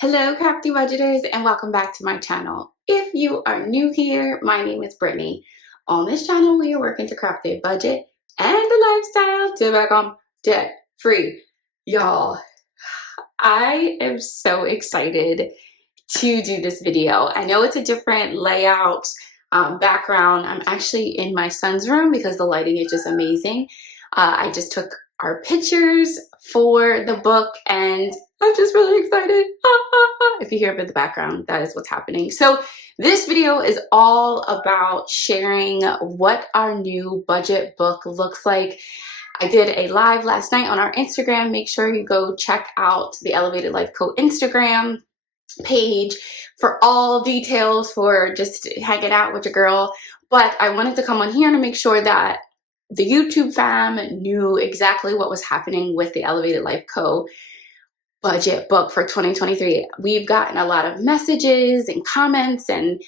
Hello, crafty budgeters, and welcome back to my channel. If you are new here, my name is Brittany. On this channel, we are working to craft a budget and a lifestyle to become debt free. Y'all, I am so excited to do this video. I know it's a different layout, background. I'm actually in my son's room because the lighting is just amazing. I just took our pictures for the book and I'm just really excited. If you hear it in the background, that is what's happening. So this video is all about sharing what our new budget book looks like. I did a live last night on our Instagram. Make sure you go check out the Elevated Life Co Instagram page for all details for just hanging out with your girl. But I wanted to come on here to make sure that the YouTube fam knew exactly what was happening with the Elevated Life Co budget book for 2023. We've gotten a lot of messages and comments and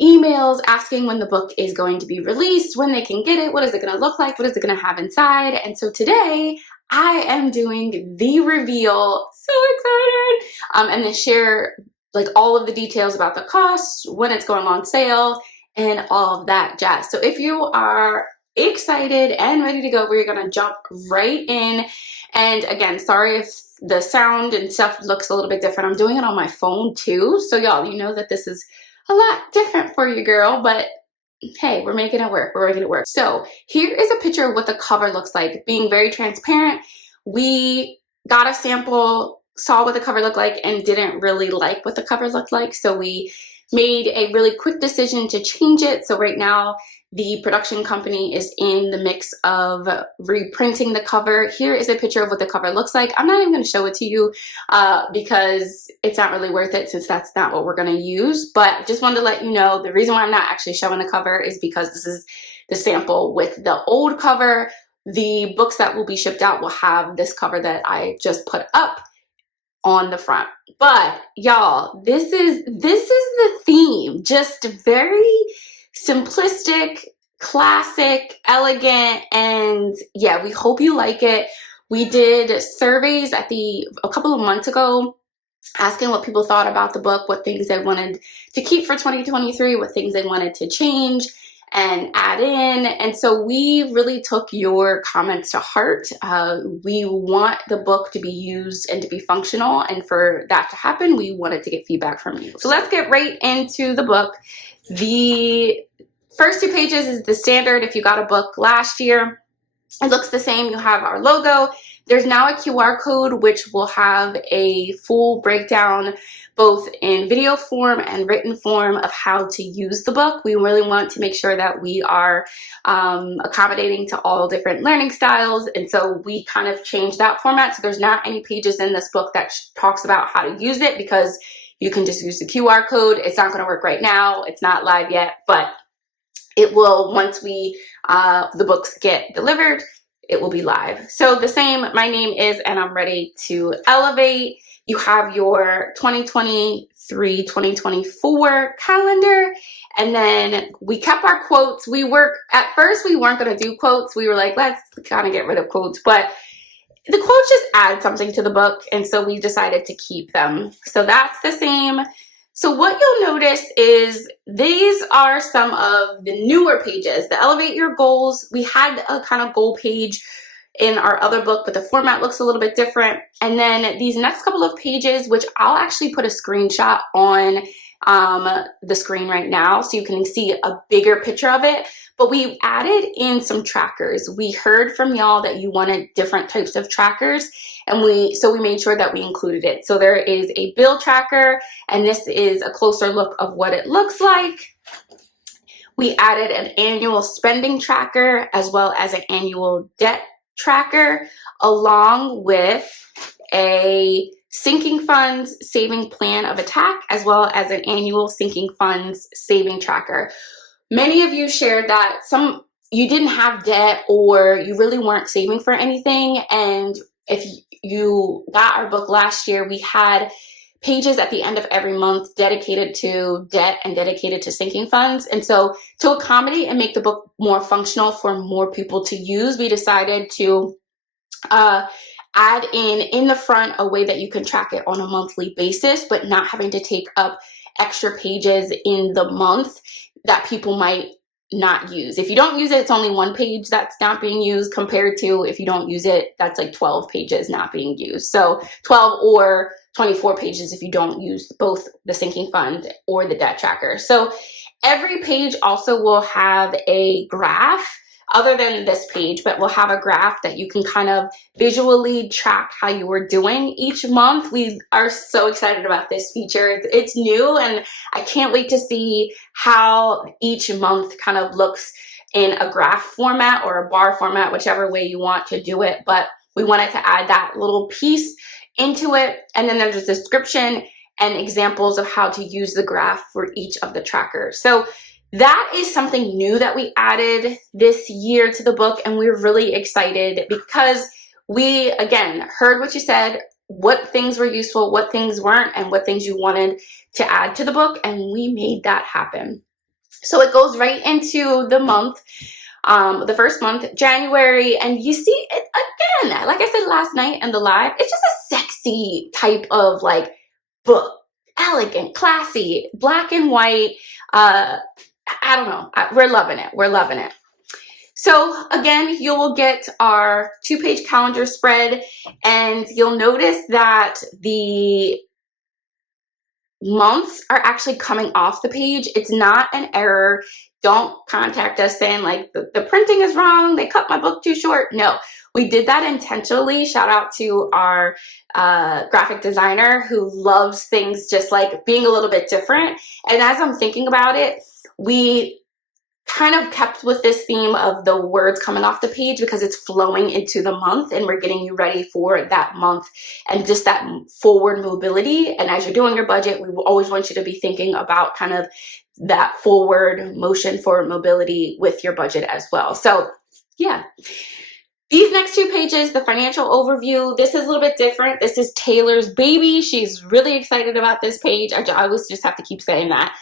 emails asking when the book is going to be released, when they can get it, what is it going to look like, what is it going to have inside. And so today I am doing the reveal. So excited. And then share like all of the details about the costs, when it's going on sale, and all of that jazz. So if you are excited and ready to go, we're gonna jump right in. And again, sorry if the sound and stuff looks a little bit different. I'm doing it on my phone too. So y'all, you know that this is a lot different for you, girl, but hey, we're making it work. We're making it work. So here is a picture of what the cover looks like. Being very transparent, we got a sample, saw what the cover looked like, and didn't really like what the cover looked like. So we made a really quick decision to change it. So right now, the production company is in the mix of reprinting the cover. Here is a picture of what the cover looks like. I'm not even going to show it to you because it's not really worth it since that's not what we're going to use. But just wanted to let you know the reason why I'm not actually showing the cover is because this is the sample with the old cover. The books that will be shipped out will have this cover that I just put up on the front. But y'all, this is the theme. Just very simplistic, classic, elegant, and yeah, we hope you like it. We did surveys a couple of months ago asking what people thought about the book, what things they wanted to keep for 2023, what things they wanted to change and add in. And so we really took your comments to heart. We want the book to be used and to be functional. And for that to happen, we wanted to get feedback from you. So let's get right into the book. The first 2 pages is the standard. If you got a book last year, it looks the same. You have our logo. There's now a QR code, which will have a full breakdown, both in video form and written form, of how to use the book. We really want to make sure that we are accommodating to all different learning styles. And so we kind of changed that format. So there's not any pages in this book that talks about how to use it, because you can just use the QR code. It's not going to work right now. It's not live yet, but it will once the books get delivered. It will be live. So the same, my name is, and I'm ready to elevate. You have your 2023, 2024 calendar. And then we kept our quotes. At first we weren't going to do quotes. We were like, let's kind of get rid of quotes, but the quotes just add something to the book. And so we decided to keep them. So that's the same. So what you'll notice is these are some of the newer pages. The Elevate Your Goals, we had a kind of goal page in our other book, but the format looks a little bit different. And then these next couple of pages, which I'll actually put a screenshot on the screen right now so you can see a bigger picture of it. But we added in some trackers. We heard from y'all that you wanted different types of trackers, and so we made sure that we included it. So there is a bill tracker, and this is a closer look of what it looks like. We added an annual spending tracker as well as an annual debt tracker, along with a sinking funds saving plan of attack, as well as an annual sinking funds saving tracker. Many of you shared that you didn't have debt or you really weren't saving for anything. And if you got our book last year, we had pages at the end of every month dedicated to debt and dedicated to sinking funds. And so to accommodate and make the book more functional for more people to use, we decided to add in the front a way that you can track it on a monthly basis, but not having to take up extra pages in the month that people might not use. If you don't use it, it's only one page that's not being used, compared to if you don't use it, that's like 12 pages not being used. So 12 or 24 pages if you don't use both the sinking fund or the debt tracker. So every page also will have a graph, other than this page, but we'll have a graph that you can kind of visually track how you are doing each month. We are so excited about this feature. It's new, and I can't wait to see how each month kind of looks in a graph format or a bar format, whichever way you want to do it. But we wanted to add that little piece into it. And then there's a description and examples of how to use the graph for each of the trackers. So that is something new that we added this year to the book, and we're really excited because we, again, heard what you said, what things were useful, what things weren't, and what things you wanted to add to the book, and we made that happen. So it goes right into the month, the first month, January, and you see it again, like I said last night in the live, it's just a sexy type of like book, elegant, classy, black and white. I don't know. We're loving it. We're loving it. So again, you will get our 2-page calendar spread, and you'll notice that the months are actually coming off the page. It's not an error. Don't contact us saying like the printing is wrong, they cut my book too short. No, we did that intentionally. Shout out to our graphic designer who loves things just like being a little bit different. And as I'm thinking about it, we kind of kept with this theme of the words coming off the page because it's flowing into the month, and we're getting you ready for that month and just that forward mobility. And as you're doing your budget, we always want you to be thinking about kind of that forward motion, forward mobility with your budget as well. So yeah. These next 2 pages, the financial overview, this is a little bit different. This is Taylor's baby. She's really excited about this page. I always just have to keep saying that.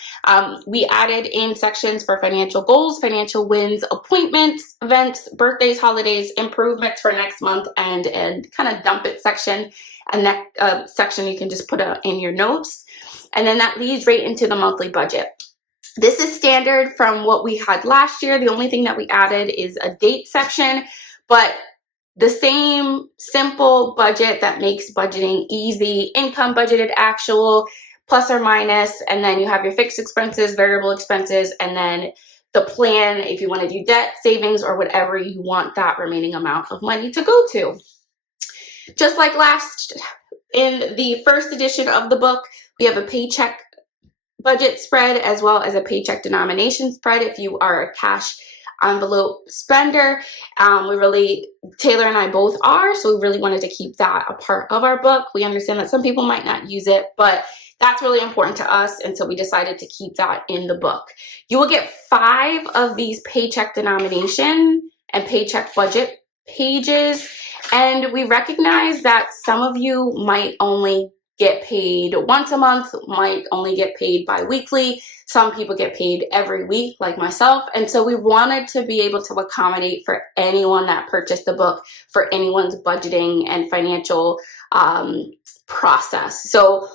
We added in sections for financial goals, financial wins, appointments, events, birthdays, holidays, improvements for next month, and kind of dump it section. And that section you can just put in your notes. And then that leads right into the monthly budget. This is standard from what we had last year. The only thing that we added is a date section, but the same simple budget that makes budgeting easy, income budgeted actual, plus or minus, and then you have your fixed expenses, variable expenses, and then the plan if you want to do debt, savings, or whatever you want that remaining amount of money to go to. Just like in the first edition of the book, we have a paycheck budget spread as well as a paycheck denomination spread if you are a cash envelope spender. Taylor and I both are, so we really wanted to keep that a part of our book. We understand that some people might not use it, but that's really important to us, and so we decided to keep that in the book. You will get 5 of these paycheck denomination and paycheck budget pages, and we recognize that some of you might only get paid once a month, might only get paid bi-weekly. Some people get paid every week, like myself. And so we wanted to be able to accommodate for anyone that purchased the book, for anyone's budgeting and financial process. So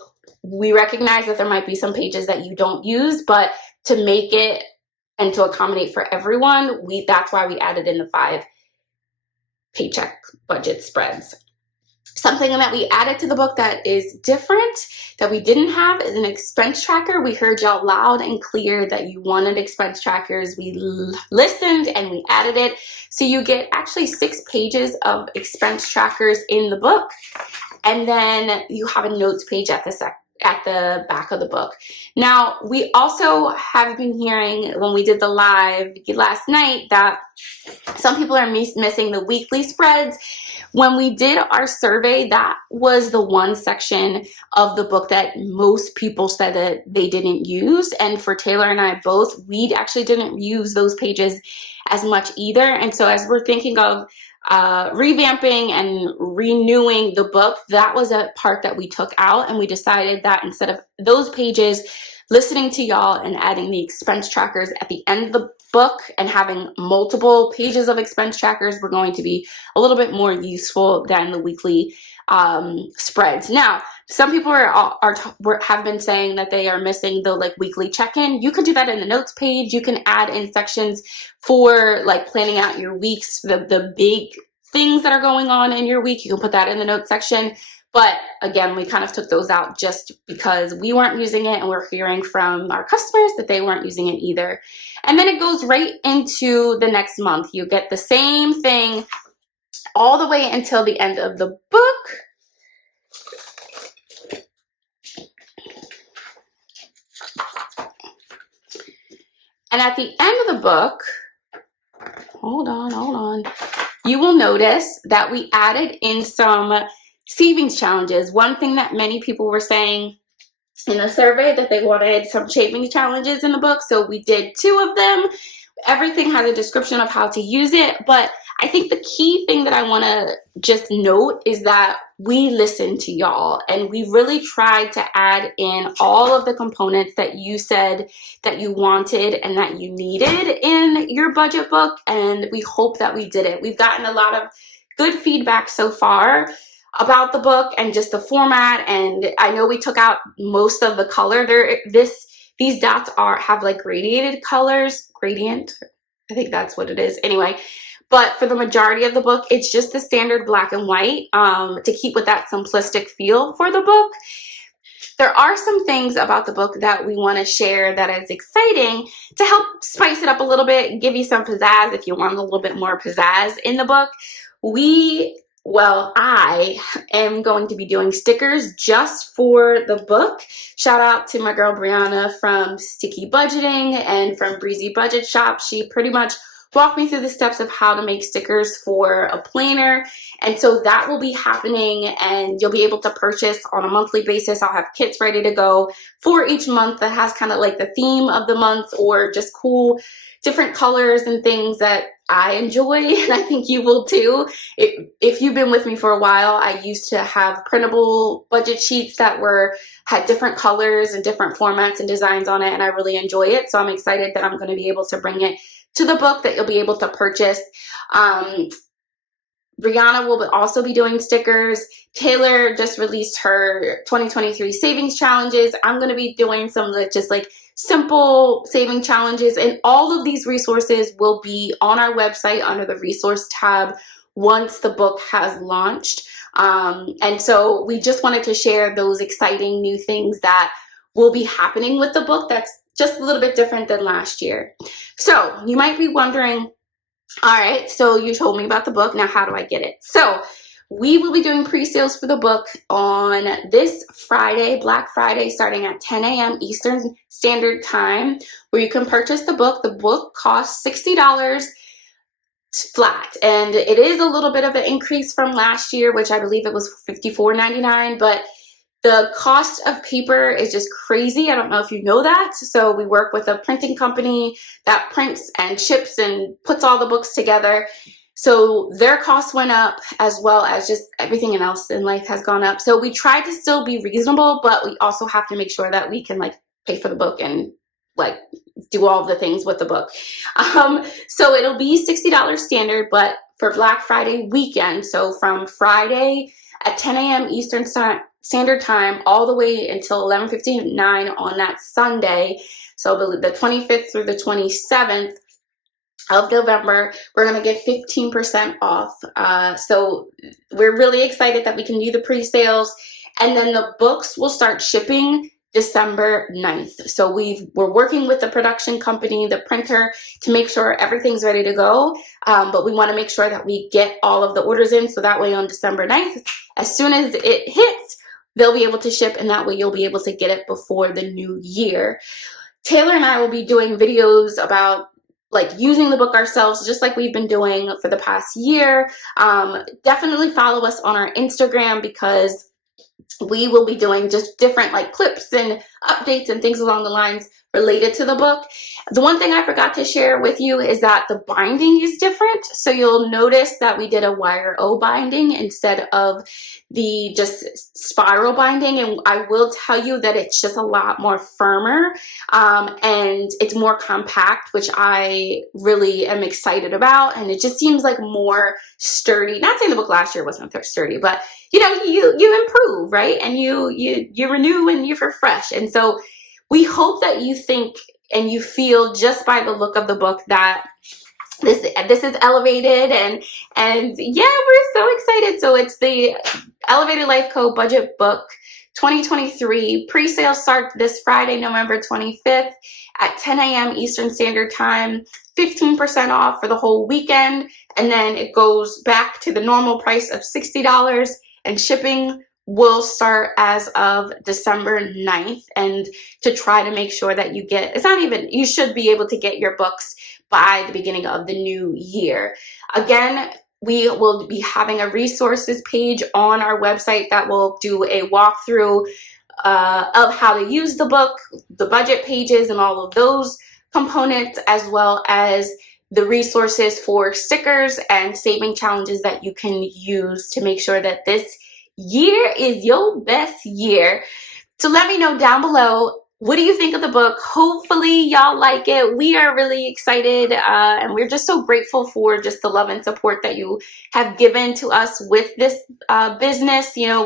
we recognize that there might be some pages that you don't use, but to make it and to accommodate for everyone, that's why we added in the 5 paycheck budget spreads. Something that we added to the book that is different, that we didn't have, is an expense tracker. We heard y'all loud and clear that you wanted expense trackers. We listened and we added it. So you get actually 6 pages of expense trackers in the book. And then you have a notes page at the back of the book. Now, we also have been hearing when we did the live last night that some people are missing the weekly spreads. When we did our survey, that was the one section of the book that most people said that they didn't use. And for Taylor and I both, we actually didn't use those pages as much either. And so as we're thinking of revamping and renewing the book, that was a part that we took out, and we decided that instead of those pages, listening to y'all and adding the expense trackers at the end of the book and having multiple pages of expense trackers were going to be a little bit more useful than the weekly spreads. Now, some people have been saying that they are missing the like weekly check-in. You can do that in the notes page. You can add in sections for like planning out your weeks, the big things that are going on in your week. You can put that in the notes section. But again, we kind of took those out just because we weren't using it and we're hearing from our customers that they weren't using it either. And then it goes right into the next month. You get the same thing all the way until the end of the book. And at the end of the book, hold on, you will notice that we added in some savings challenges. One thing that many people were saying in the survey that they wanted some savings challenges in the book. So we did 2 of them. Everything has a description of how to use it, but I think the key thing that I want to just note is that we listened to y'all and we really tried to add in all of the components that you said that you wanted and that you needed in your budget book, and we hope that we did it. We've gotten a lot of good feedback so far about the book and just the format, and I know we took out most of the color. These dots have like gradient, I think that's what it is. Anyway, but for the majority of the book, it's just the standard black and white to keep with that simplistic feel for the book. There are some things about the book that we want to share that is exciting to help spice it up a little bit, give you some pizzazz if you want a little bit more pizzazz in the book. I am going to be doing stickers just for the book. Shout out to my girl Brianna from Sticky Budgeting and from Breezy Budget Shop. She pretty much walked me through the steps of how to make stickers for a planner. And so that will be happening and you'll be able to purchase on a monthly basis. I'll have kits ready to go for each month that has kind of like the theme of the month or just cool different colors and things that I enjoy, and I think you will too. If you've been with me for a while, I used to have printable budget sheets that had different colors and different formats and designs on it, and I really enjoy it. So I'm excited that I'm going to be able to bring it to the book that you'll be able to purchase. Brianna will also be doing stickers. Taylor just released her 2023 savings challenges. I'm going to be doing some just like simple saving challenges, and all of these resources will be on our website under the resource tab once the book has launched. And so we just wanted to share those exciting new things that will be happening with the book that's just a little bit different than last year. So you might be wondering, all right, so you told me about the book. Now, how do I get it? So we will be doing pre-sales for the book on this Friday, Black Friday, starting at 10 a.m. Eastern Standard Time, where you can purchase the book. The book costs $60 flat, and it is a little bit of an increase from last year, which I believe it was $54.99, but the cost of paper is just crazy. I don't know if you know that. So we work with a printing company that prints and ships and puts all the books together. So their costs went up, as well as just everything else in life has gone up. So we try to still be reasonable, but we also have to make sure that we can like pay for the book and like do all the things with the book. So it'll be $60 standard, but for Black Friday weekend, so from Friday at 10 a.m. Eastern Standard Time all the way until 11:59 on that Sunday, so the 25th through the 27th of November, we're going to get 15% off. So we're really excited that we can do the pre-sales, and then the books will start shipping December 9th. So we're working with the production company, the printer, to make sure everything's ready to go. But we want to make sure that we get all of the orders in, so that way on December 9th, as soon as it hits, they'll be able to ship, and that way you'll be able to get it before the new year. Taylor and I will be doing videos about like using the book ourselves, just like we've been doing for the past year. Definitely follow us on our Instagram, because we will be doing just different like clips and updates and things along the lines related to the book. The one thing I forgot to share with you is that the binding is different. So you'll notice that we did a wire O binding instead of the just spiral binding, and I will tell you that it's just a lot more firmer, and it's more compact, which I really am excited about, and it just seems like more sturdy. Not saying the book last year wasn't sturdy, but you know, you improve, right? And you renew and you refresh. And so we hope that you think and you feel just by the look of the book that this is elevated, and yeah, we're so excited. So it's the Elevated Life Co. Budget Book 2023. Pre-sales start this Friday, November 25th at 10 a.m. Eastern Standard Time. 15% off for the whole weekend, and then it goes back to the normal price of $60, and shipping will start as of December 9th. And to try to make sure that you get, you should be able to get your books by the beginning of the new year. Again, we will be having a resources page on our website that will do a walkthrough of how to use the book, the budget pages, and all of those components, as well as the resources for stickers and saving challenges that you can use to make sure that this year is your best year. So let me know down below, what do you think of the book? Hopefully y'all like it. We are really excited, and we're just so grateful for just the love and support that you have given to us with this business. You know,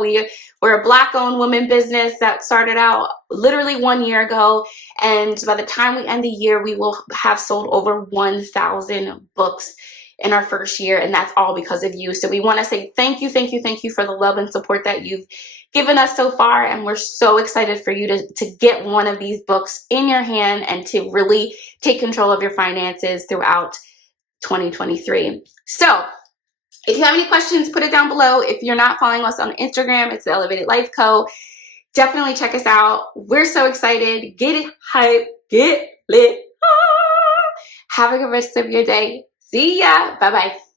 we're a Black-owned woman business that started out literally 1 year ago, and by the time we end the year, we will have sold over 1,000 books in our first year, and that's all because of you. So we want to say thank you for the love and support that you've given us so far, and we're so excited for you to get one of these books in your hand and to really take control of your finances throughout 2023. So if you have any questions, put it down below. If you're not following us on Instagram, it's the Elevated Life Co. Definitely check us out. We're so excited. Get it hype, get lit. Have a good rest of your day. See ya. Bye-bye.